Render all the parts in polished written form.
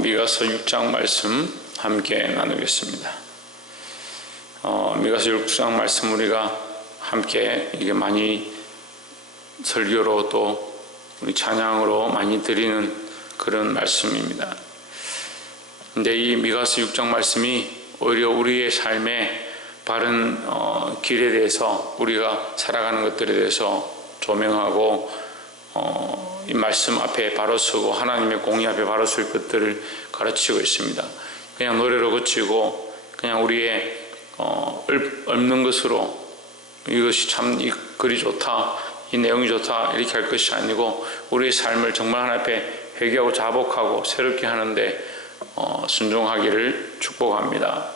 미가서 6장 말씀 함께 나누겠습니다. 미가서 6장 말씀 우리가 함께 이게 많이 설교로 또 우리 찬양으로 많이 드리는 그런 말씀입니다. 근데 이 미가서 6장 말씀이 오히려 우리의 삶의 바른 길에 대해서 우리가 살아가는 것들에 대해서 조명하고 이 말씀 앞에 바로 서고 하나님의 공의 앞에 바로 설 것들을 가르치고 있습니다. 그냥 노래로 그치고 그냥 우리의 읊는 것으로 이것이 참 이 글이 좋다, 이 내용이 좋다 이렇게 할 것이 아니고 우리의 삶을 정말 하나님 앞에 회개하고 자복하고 새롭게 하는데 순종하기를 축복합니다.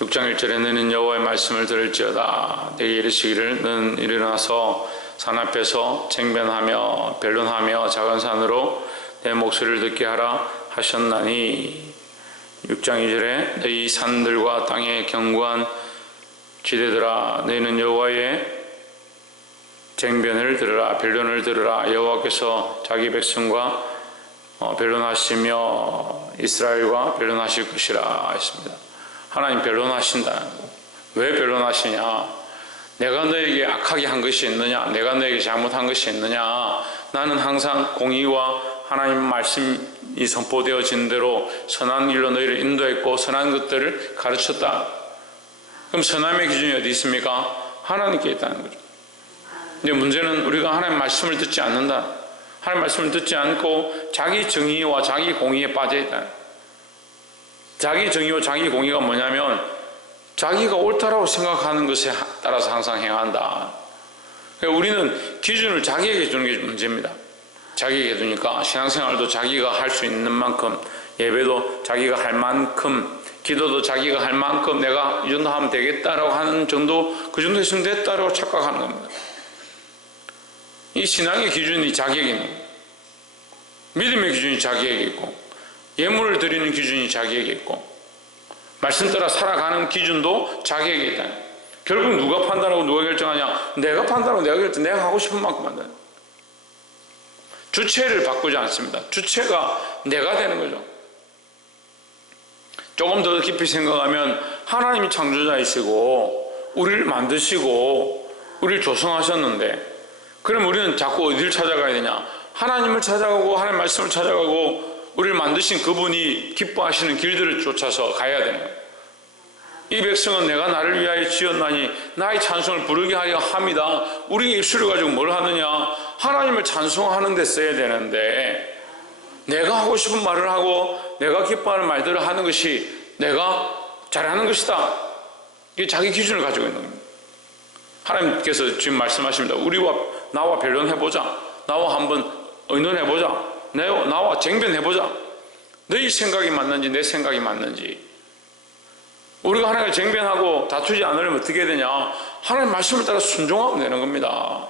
6장 1절에 너는 여호와의 말씀을 들을지어다 내게 이르시기를 너는 일어나서 산 앞에서 쟁변하며 변론하며 작은 산으로 내 목소리를 듣게 하라 하셨나니 6장 2절에 너희 산들과 땅의 견고한 지대들아 너희는 여호와의 쟁변을 들으라 변론을 들으라 여호와께서 자기 백성과 변론하시며 이스라엘과 변론하실 것이라 했습니다. 하나님 변론하신다. 왜 변론하시냐? 내가 너에게 악하게 한 것이 있느냐? 내가 너에게 잘못한 것이 있느냐? 나는 항상 공의와 하나님 말씀이 선포되어진 대로 선한 길로 너희를 인도했고 선한 것들을 가르쳤다. 그럼 선함의 기준이 어디 있습니까? 하나님께 있다는 거죠. 근데 문제는 우리가 하나님 말씀을 듣지 않는다. 하나님 말씀을 듣지 않고 자기 정의와 자기 공의에 빠져 있다. 자기 정의와 자기 공의가 뭐냐면 자기가 옳다라고 생각하는 것에 따라서 항상 행한다. 그러니까 우리는 기준을 자기에게 주는 게 문제입니다. 자기에게 두니까 신앙생활도 자기가 할 수 있는 만큼, 예배도 자기가 할 만큼, 기도도 자기가 할 만큼 내가 이 정도 하면 되겠다라고 하는 정도, 그 정도 했으면 됐다라고 착각하는 겁니다. 이 신앙의 기준이 자기에게 있는 거예요. 믿음의 기준이 자기에게 있고 예물을 드리는 기준이 자기에게 있고 말씀 따라 살아가는 기준도 자기에게 있다. 결국 누가 판단하고 누가 결정하냐? 내가 판단하고 내가 결정, 내가 하고 싶은 만큼 한다. 주체를 바꾸지 않습니다. 주체가 내가 되는 거죠. 조금 더 깊이 생각하면 하나님이 창조자이시고 우리를 만드시고 우리를 조성하셨는데 그럼 우리는 자꾸 어디를 찾아가야 되냐? 하나님을 찾아가고 하나님 말씀을 찾아가고 우리를 만드신 그분이 기뻐하시는 길들을 쫓아서 가야 되는 거예요. 이 백성은 내가 나를 위하여 지었나니 나의 찬송을 부르게 하려 함이다. 우리의 입술을 가지고 뭘 하느냐? 하나님을 찬송하는 데 써야 되는데 내가 하고 싶은 말을 하고 내가 기뻐하는 말들을 하는 것이 내가 잘하는 것이다. 이게 자기 기준을 가지고 있는 겁니다. 하나님께서 지금 말씀하십니다. 나와 변론해보자. 나와 한번 의논해보자. 나와 쟁변해보자. 너희 생각이 맞는지 내 생각이 맞는지. 우리가 하나님과 쟁변하고 다투지 않으려면 어떻게 되냐? 하나님 말씀을 따라 순종하면 되는 겁니다.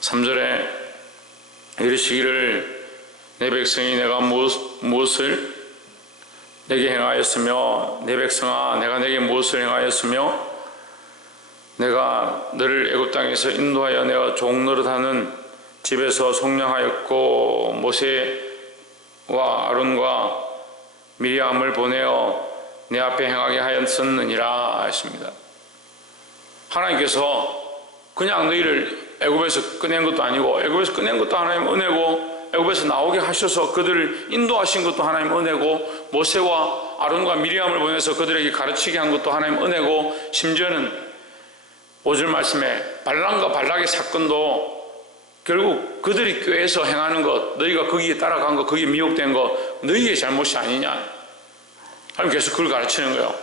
3절에 이르시기를 내 백성이 내가 무엇을 내게 행하였으며 내 백성아 내가 내게 무엇을 행하였으며 내가 너를 애굽 땅에서 인도하여 내가 종 노릇하는 집에서 속량하였고 모세와 아론과 미리암을 보내어 내 앞에 행하게 하였었느니라 했습니다. 하나님께서 그냥 너희를 애굽에서 꺼낸 것도 아니고 애굽에서 꺼낸 것도 하나님 은혜고 애굽에서 나오게 하셔서 그들을 인도하신 것도 하나님 은혜고 모세와 아론과 미리암을 보내서 그들에게 가르치게 한 것도 하나님 은혜고 심지어는 5절 말씀에 발람과 발락의 사건도 결국 그들이 교회에서 행하는 것, 너희가 거기에 따라간 것, 거기에 미혹된 것, 너희의 잘못이 아니냐. 하나님 계속 그걸 가르치는 거예요.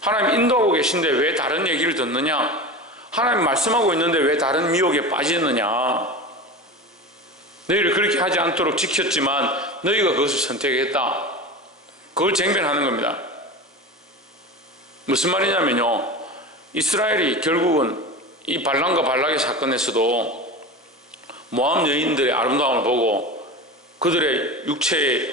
하나님 인도하고 계신데 왜 다른 얘기를 듣느냐? 하나님 말씀하고 있는데 왜 다른 미혹에 빠지느냐? 너희를 그렇게 하지 않도록 지켰지만 너희가 그것을 선택했다. 그걸 쟁변하는 겁니다. 무슨 말이냐면요. 이스라엘이 결국은 이 발람과 발락의 사건에서도 모함 여인들의 아름다움을 보고 그들의 육체의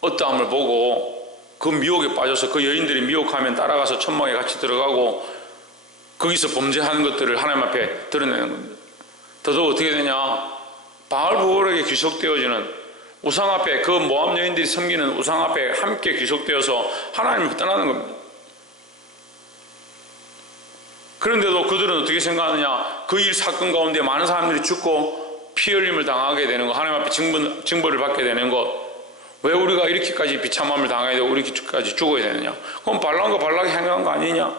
어떠함을 보고 그 미혹에 빠져서 그 여인들이 미혹하면 따라가서 천막에 같이 들어가고 거기서 범죄하는 것들을 하나님 앞에 드러내는 겁니다. 더더욱 어떻게 되냐? 바알보올에게 귀속되어지는 우상 앞에, 그 모압 여인들이 섬기는 우상 앞에 함께 귀속되어서 하나님을 떠나는 겁니다. 그런데도 그들은 어떻게 생각하느냐? 그 일 사건 가운데 많은 사람들이 죽고 피 흘림을 당하게 되는 것, 하나님 앞에 징벌을 받게 되는 것, 왜 우리가 이렇게까지 비참함을 당해야 되고 이렇게까지 죽어야 되느냐? 그럼 발람과 발락이 행한 거 아니냐?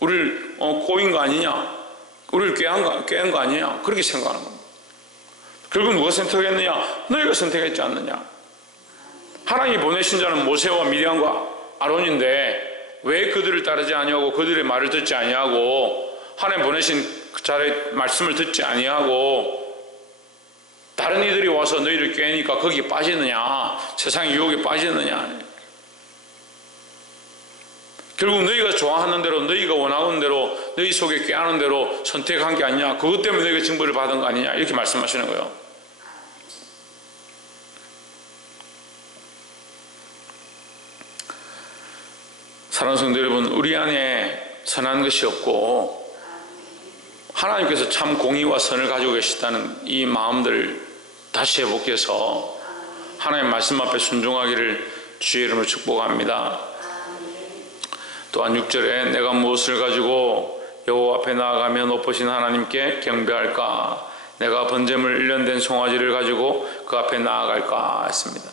우리를 꼬인 거 아니냐? 우리를 꾀한 거 아니냐? 그렇게 생각하는 겁니다. 결국 누가 선택했느냐? 너희가 선택했지 않느냐? 하나님이 보내신 자는 모세와 미디안과 아론인데 왜 그들을 따르지 아니하고 그들의 말을 듣지 아니하고 하나님 보내신 자의 말씀을 듣지 아니하고 다른 이들이 와서 너희를 꾀니까 거기에 빠지느냐? 세상의 유혹에 빠지느냐? 결국 너희가 좋아하는 대로, 너희가 원하는 대로, 너희 속에 꾀하는 대로 선택한 게 아니냐? 그것 때문에 너희가 징벌을 받은 거 아니냐? 이렇게 말씀하시는 거예요. 사랑하는 성도 여러분, 우리 안에 선한 것이 없고 하나님께서 참 공의와 선을 가지고 계시다는 이 마음들을 다시 회복해서 하나님 말씀 앞에 순종하기를 주의 이름으로 축복합니다. 또한 6절에 내가 무엇을 가지고 여호와 앞에 나아가며 높으신 하나님께 경배할까? 내가 번제물 1년 된 송아지를 가지고 그 앞에 나아갈까? 했습니다.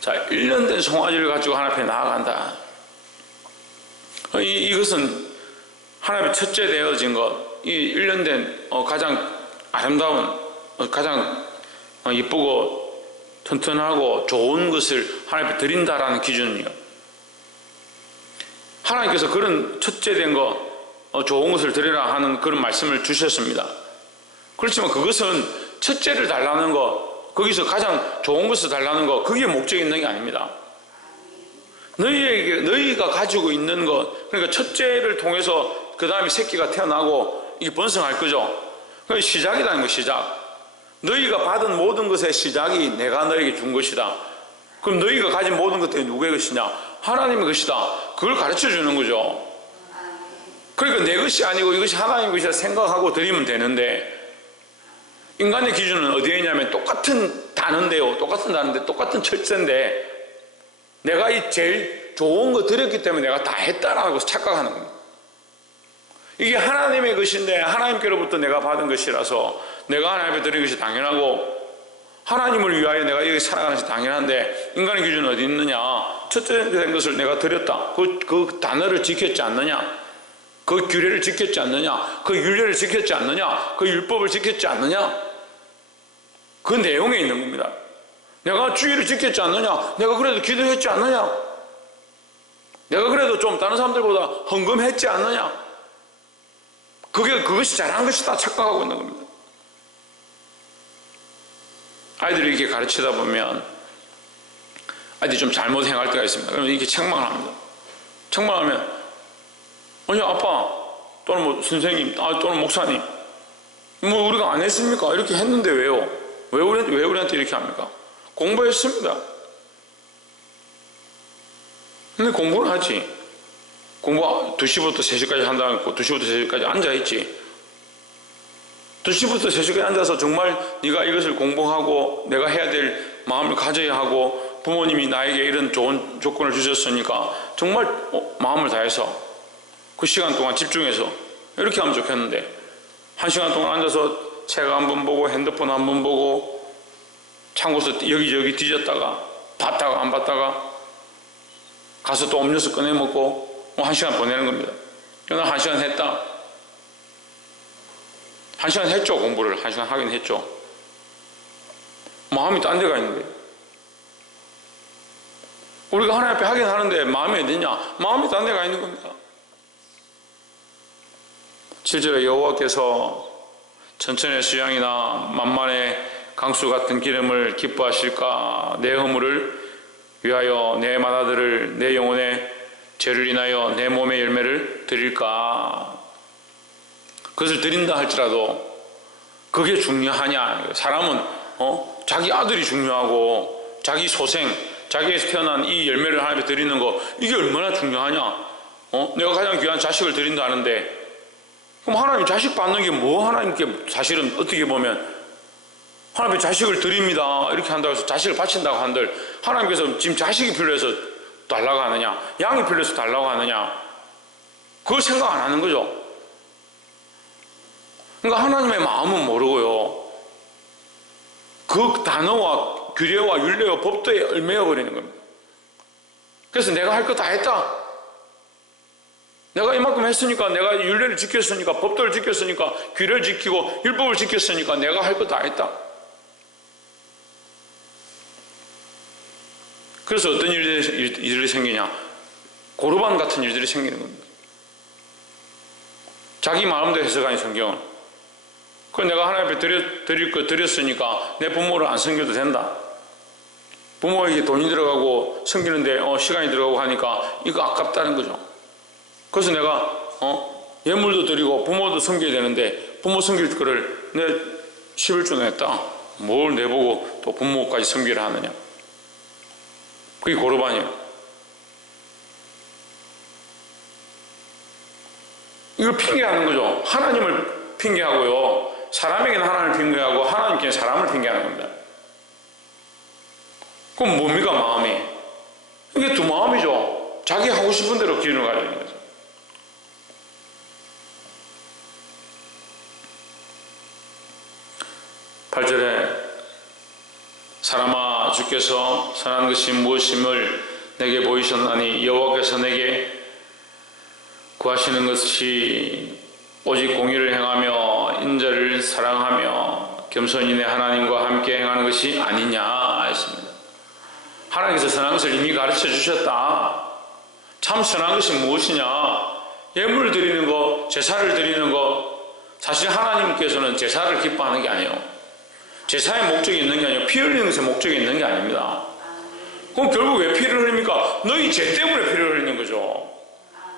자, 1년 된 송아지를 가지고 하나님 앞에 나아간다. 이것은 하나님의 첫째 되어진 것, 이 1년 된 가장 아름다운, 가장 이쁘고 튼튼하고 좋은 것을 하나님께 드린다라는 기준이요. 하나님께서 그런 첫째 된 것, 좋은 것을 드리라 하는 그런 말씀을 주셨습니다. 그렇지만 그것은 첫째를 달라는 것, 거기서 가장 좋은 것을 달라는 것, 그게 목적이 있는 게 아닙니다. 너희가 가지고 있는 것, 그러니까 첫째를 통해서 그 다음에 새끼가 태어나고 이게 번성할 거죠. 그게 시작이라는 거, 시작. 너희가 받은 모든 것의 시작이 내가 너에게 준 것이다. 그럼 너희가 가진 모든 것들이 누구의 것이냐? 하나님의 것이다. 그걸 가르쳐 주는 거죠. 그러니까 내 것이 아니고 이것이 하나님의 것이라 생각하고 드리면 되는데, 인간의 기준은 어디에 있냐면 똑같은 단어인데요. 똑같은 단어인데 똑같은 철새인데 내가 이 제일 좋은 거 드렸기 때문에 내가 다 했다라고 착각하는 겁니다. 이게 하나님의 것인데 하나님께로부터 내가 받은 것이라서 내가 하나님께 드린 것이 당연하고 하나님을 위하여 내가 여기 살아가는 것이 당연한데, 인간의 기준은 어디 있느냐? 첫째 된 것을 내가 드렸다. 그 단어를 지켰지 않느냐? 그 규례를 지켰지 않느냐? 그 율례를 지켰지 않느냐? 그 율법을 지켰지 않느냐? 그 내용에 있는 겁니다. 내가 주의를 지켰지 않느냐? 내가 그래도 기도했지 않느냐? 내가 그래도 좀 다른 사람들보다 헌금했지 않느냐? 그것이 잘한 것이다 착각하고 있는 겁니다. 아이들이 이렇게 가르치다 보면 아이들이 좀 잘못 행할 때가 있습니다. 그러면 이렇게 책망을 합니다. 책망하면 아니 아빠 또는 뭐 선생님 또는 목사님 뭐 우리가 안 했습니까? 이렇게 했는데 왜요? 왜 우리한테 이렇게 합니까? 공부했습니다. 근데 공부를 하지. 공부 2시부터 3시까지 한다고 했고 2시부터 3시까지 앉아있지. 2시부터 3시까지 앉아서 정말 네가 이것을 공부하고 내가 해야 될 마음을 가져야 하고 부모님이 나에게 이런 좋은 조건을 주셨으니까 정말 마음을 다해서 그 시간 동안 집중해서 이렇게 하면 좋겠는데 1시간 동안 앉아서 책 한 번 보고 핸드폰 한 번 보고 창고에서 여기저기 뒤졌다가 봤다가 안 봤다가 가서 또 음료수 꺼내 먹고 1시간 보내는 겁니다. 그러나 1시간 했다. 1시간 했죠. 공부를 1시간 하긴 했죠. 마음이 딴 데가 있는데 우리가 하나님 앞에 하긴 하는데 마음이 어디냐? 마음이 딴 데가 있는 겁니다. 7절에 여호와께서 천천의 수양이나 만만의 강수 같은 기름을 기뻐하실까? 내 허물을 위하여 내 맏아들을 내 영혼의 죄를 인하여 내 몸의 열매를 드릴까? 그것을 드린다 할지라도 그게 중요하냐? 사람은 자기 아들이 중요하고 자기 소생, 자기에서 태어난 이 열매를 하나님께 드리는 거 이게 얼마나 중요하냐? 내가 가장 귀한 자식을 드린다 하는데 그럼 하나님 자식 받는 게 뭐 하나님께 사실은 어떻게 보면 하나님께 자식을 드립니다 이렇게 한다고 해서 자식을 바친다고 한들 하나님께서 지금 자식이 필요해서 달라고 하느냐, 양이 필요해서 달라고 하느냐, 그걸 생각 안 하는 거죠. 그러니까 하나님의 마음은 모르고요, 그 단어와 규례와 율례와 법도에 얽매여 버리는 겁니다. 그래서 내가 할 거 다 했다, 내가 이만큼 했으니까, 내가 율례를 지켰으니까, 법도를 지켰으니까, 규례를 지키고 율법을 지켰으니까 내가 할 거 다 했다. 그래서 어떤 일들이 생기냐, 고르반 같은 일들이 생기는 겁니다. 자기 마음대로 해석하는 성경은. 그 내가 하나님 앞에 드릴 거 드렸으니까 내 부모를 안 섬겨도 된다. 부모에게 돈이 들어가고 섬기는데 시간이 들어가고 하니까 이거 아깝다는 거죠. 그래서 내가 예물도 드리고 부모도 섬겨야 되는데 부모 섬길 거를 내 11조 냈다. 뭘 내보고 또 부모까지 섬기라 하느냐. 그게 고르반이에요. 이걸 핑계하는 거죠. 하나님을 핑계하고요, 사람에게는 하나님을 핑계하고 하나님께는 사람을 핑계하는 겁니다. 그럼 뭡니까, 마음이? 이게 두 마음이죠. 자기 하고 싶은 대로 기운을 가지고 있는 거죠. (8절에) 사람아, 주께서 선한 것이 무엇임을 내게 보이셨나니 여호와께서 내게 구하시는 것이 오직 공의를 행하며 인자를 사랑하며 겸손히 내 하나님과 함께 행하는 것이 아니냐 했습니다. 하나님께서 선한 것을 이미 가르쳐 주셨다. 참 선한 것이 무엇이냐, 예물 드리는 것, 제사를 드리는 것. 사실 하나님께서는 제사를 기뻐하는 게 아니에요. 제사의 목적이 있는 게 아니에요. 피 흘리는 것의 목적이 있는 게 아닙니다. 그럼 결국 왜 피를 흘립니까? 너희 죄 때문에 피를 흘리는 거죠.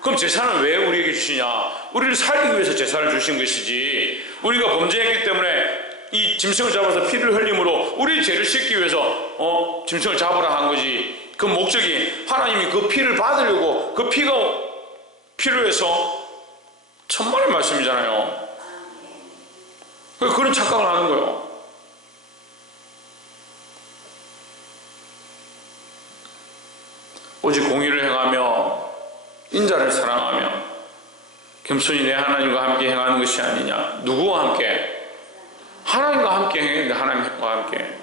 그럼 제사는 왜 우리에게 주시냐? 우리를 살리기 위해서 제사를 주신 것이지, 우리가 범죄했기 때문에 이 짐승을 잡아서 피를 흘림으로 우리 죄를 씻기 위해서 짐승을 잡으라 한 거지. 그 목적이 하나님이 그 피를 받으려고, 그 피가 필요해서 천만의 말씀이잖아요. 그런 착각을 하는 거예요. 오직 공의를 행하며 인자를 사랑하며 겸손히 내 하나님과 함께 행하는 것이 아니냐. 누구와 함께? 하나님과 함께 행해야 된다. 하나님과 함께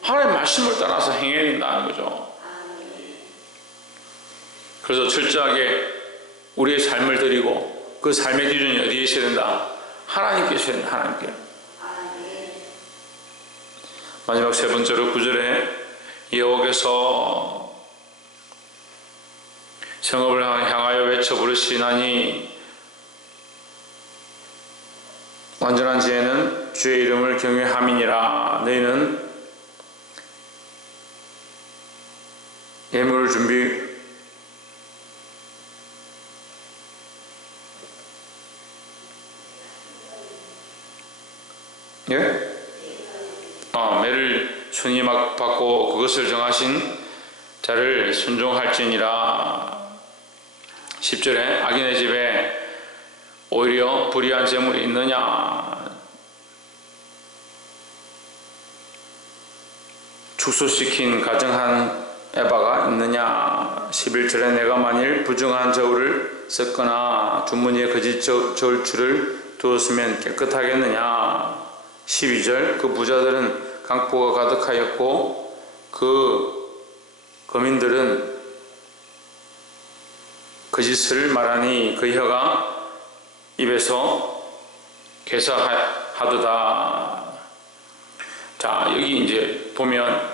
하나님 말씀을 따라서 행해야 된다는 거죠. 그래서 철저하게 우리의 삶을 드리고 그 삶의 기준이 어디에 있어야 된다? 하나님께 있어야 된다. 하나님께. 마지막 세 번째로 9절에 여호와께서 성읍을 향하여 외쳐 부르시나니 완전한 지혜는 주의 이름을 경외함이니라. 너희는 예물을 준비 매를 순위 받고 그것을 정하신 자를 순종할지니라. 10절에 악인의 집에 오히려 불의한 재물이 있느냐. 축소시킨 가정한 에바가 있느냐. 11절에 내가 만일 부정한 저울을 썼거나 주머니에 거짓 저울추를 두었으면 깨끗하겠느냐. 12절 그 부자들은 강포가 가득하였고 그 거민들은 거짓을 말하니 그 혀가 입에서 괴사하도다. 자, 여기 이제 보면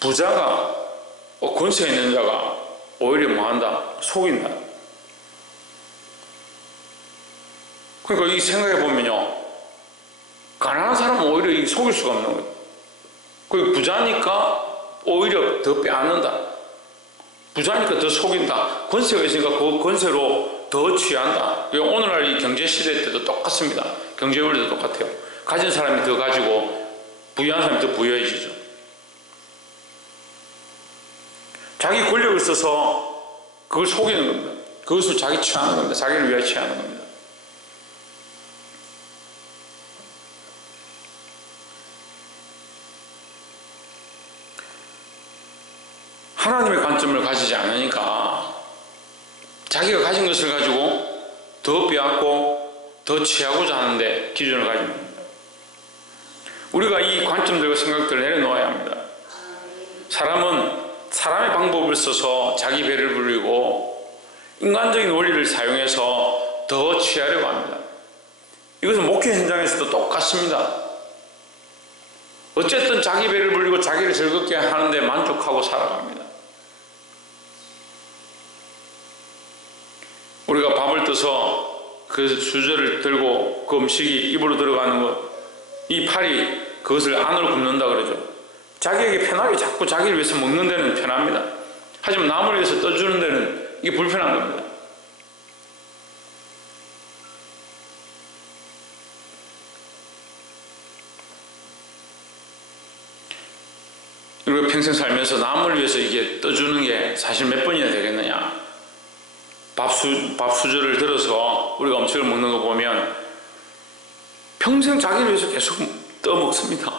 부자가 권세 있는 자가 오히려 뭐한다? 속인다. 그러니까 이 생각해 보면요, 가난한 사람은 오히려 이 속일 수가 없는 거예요. 그 부자니까 오히려 더 빼앗는다. 부자니까 더 속인다. 권세가 있으니까 그 권세로 더 취한다. 오늘날 이 경제시대 때도 똑같습니다. 경제 원리도 똑같아요. 가진 사람이 더 가지고 부유한 사람이 더 부유해지죠. 자기 권력을 써서 그걸 속이는 겁니다. 그것을 자기 취하는 겁니다. 자기를 위해 취하는 겁니다. 하나님의 관점을 가지지 않으니까 자기가 가진 것을 가지고 더 빼앗고 더 취하고자 하는데 기준을 가집니다. 우리가 이 관점들과 생각들을 내려놓아야 합니다. 사람은 사람의 방법을 써서 자기 배를 불리고 인간적인 원리를 사용해서 더 취하려고 합니다. 이것은 목회 현장에서도 똑같습니다. 어쨌든 자기 배를 불리고 자기를 즐겁게 하는데 만족하고 살아갑니다. 우리가 밥을 떠서 그 수저를 들고 그 음식이 입으로 들어가는 것, 이 팔이 그것을 안으로 굽는다 그러죠. 자기에게 편하게 자꾸 자기를 위해서 먹는 데는 편합니다. 하지만 남을 위해서 떠주는 데는 이게 불편한 겁니다. 우리가 평생 살면서 남을 위해서 이게 떠주는 게 사실 몇 번이나 되겠느냐. 밥 수저를 들어서 우리가 음식을 먹는 거 보면 평생 자기를 위해서 계속 떠먹습니다.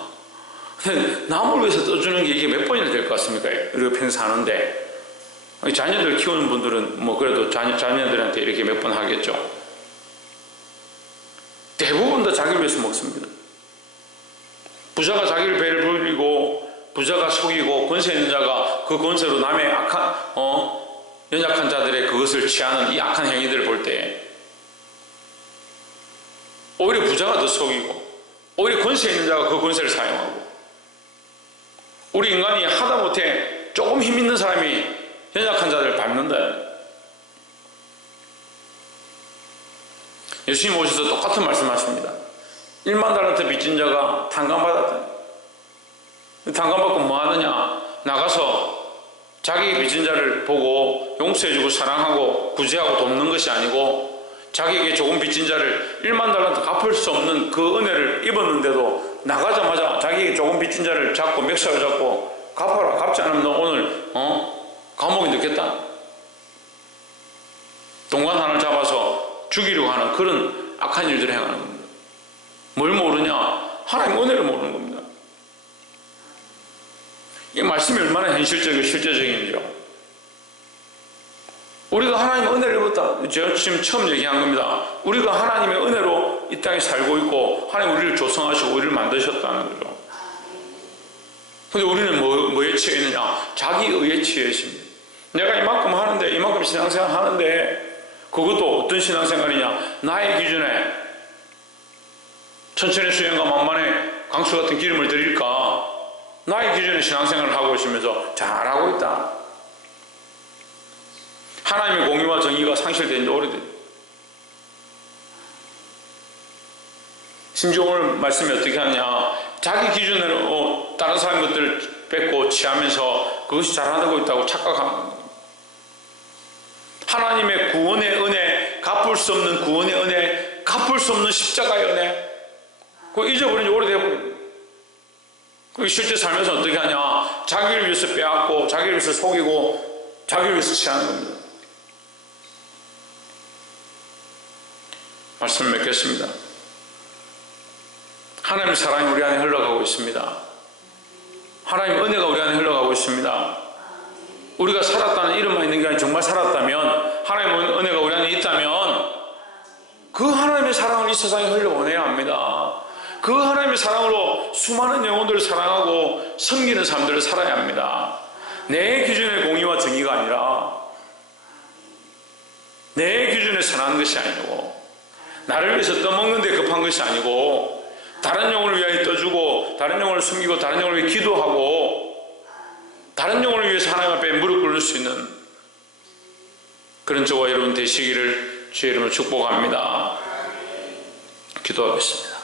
근데 남을 위해서 떠주는 게 이게 몇 번이나 될 것 같습니까? 우리가 평생 사는데. 자녀들 키우는 분들은 뭐 그래도 자녀들한테 이렇게 몇 번 하겠죠. 대부분 다 자기를 위해서 먹습니다. 부자가 자기를 배를 불리고 부자가 속이고 권세 있는 자가 그 권세로 남의 악한 연약한 자들의 그것을 취하는 이 악한 행위들을 볼 때 오히려 부자가 더 속이고 오히려 권세 있는 자가 그 권세를 사용하고 우리 인간이 하다못해 조금 힘 있는 사람이 연약한 자들을 밟는다. 예수님 오셔서 똑같은 말씀하십니다. 1만 달란트 빚진 자가 탕감받았다. 탕감받고 뭐 하느냐? 나가서 자기 빚진 자를 보고 용서해주고 사랑하고 구제하고 돕는 것이 아니고 자기에게 조금 빚진 자를 1만 달란트 갚을 수 없는 그 은혜를 입었는데도 나가자마자 자기에게 조금 빚진 자를 잡고 멱살을 잡고 갚아라. 갚지 않으면 너 오늘 감옥에 넣겠다. 동관 하나를 잡아서 죽이려고 하는 그런 악한 일들을 행하는 겁니다. 뭘 모르냐? 하나님의 은혜를 모르는 겁니다. 이 말씀이 얼마나 현실적이고 실제적인지요. 우리가 하나님의 은혜를 입었다. 제가 지금 처음 얘기한 겁니다. 우리가 하나님의 은혜로 이 땅에 살고 있고 하나님 우리를 조성하시고 우리를 만드셨다는 거죠. 근데 우리는 뭐에 취해 있느냐? 자기 의에 취해 있습니다. 내가 이만큼 하는데 이만큼 신앙생활 하는데 그것도 어떤 신앙생활이냐? 나의 기준에 천천의 수행과 만만의 강수 같은 기름을 드릴까? 나의 기준에 신앙생활을 하고 있으면서 잘하고 있다. 하나님의 공의와 정의가 상실된 지 오래됐다. 심지어 오늘 말씀이 어떻게 하냐? 자기 기준으로 다른 사람 것들을 뺏고 취하면서 그것이 잘하고 있다고 착각하는 겁니다. 하나님의 구원의 은혜, 갚을 수 없는 구원의 은혜, 갚을 수 없는 십자가의 은혜, 그거 잊어버린 지 오래돼버립니다. 그 실제 삶에서 어떻게 하냐? 자기를 위해서 빼앗고 자기를 위해서 속이고 자기를 위해서 취하는 겁니다. 말씀을 맺겠습니다. 하나님의 사랑이 우리 안에 흘러가고 있습니다. 하나님의 은혜가 우리 안에 흘러가고 있습니다. 우리가 살았다는 이름만 있는 게 아니라 정말 살았다면, 하나님의 은혜가 우리 안에 있다면 그 하나님의 사랑을 이 세상에 흘려보내야 합니다. 그 하나님의 사랑으로 수많은 영혼들을 사랑하고 섬기는 삶들을 살아야 합니다. 내 기준의 공의와 정의가 아니라 내 기준에 선한 것이 아니고 나를 위해서 떠먹는 데 급한 것이 아니고 다른 영혼을 위하여 떠주고 다른 영혼을 숨기고 다른 영혼을 위해 기도하고 다른 영혼을 위해서 하나님 앞에 무릎 꿇을 수 있는 그런 저와 여러분 되시기를 주의 이름으로 축복합니다. 기도하겠습니다.